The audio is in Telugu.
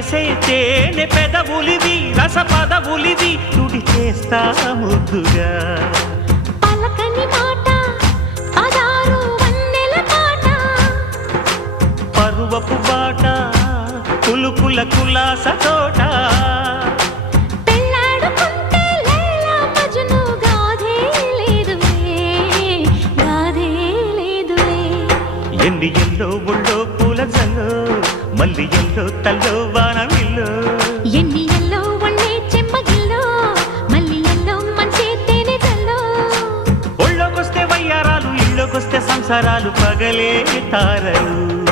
చేసే తేనె పెదవులివి రస పదవులివి తుడి చేస్తా ముద్దుగా పలకని మాట పదారు వన్నెల పాట పరువపు బాట కులుకుల కులాస తోట పెళ్ళాడుకుంటే లైలా మజ్ను గాథే లేదులే ఎన్ని ఎల్లో ఒళ్ళో పూల జల్లో మల్లి ఎల్లో తల్లో వానవిల్లో ఎన్ని ఎల్లో ఒళ్ళే చెమ్మగిల్లో మల్లి ఎల్లో మంచి తేనె జల్లో ఒళ్ళోకొస్తే వయ్యారాలు ఇళ్ళోకొస్తే సంసారాలు పగలే తారలు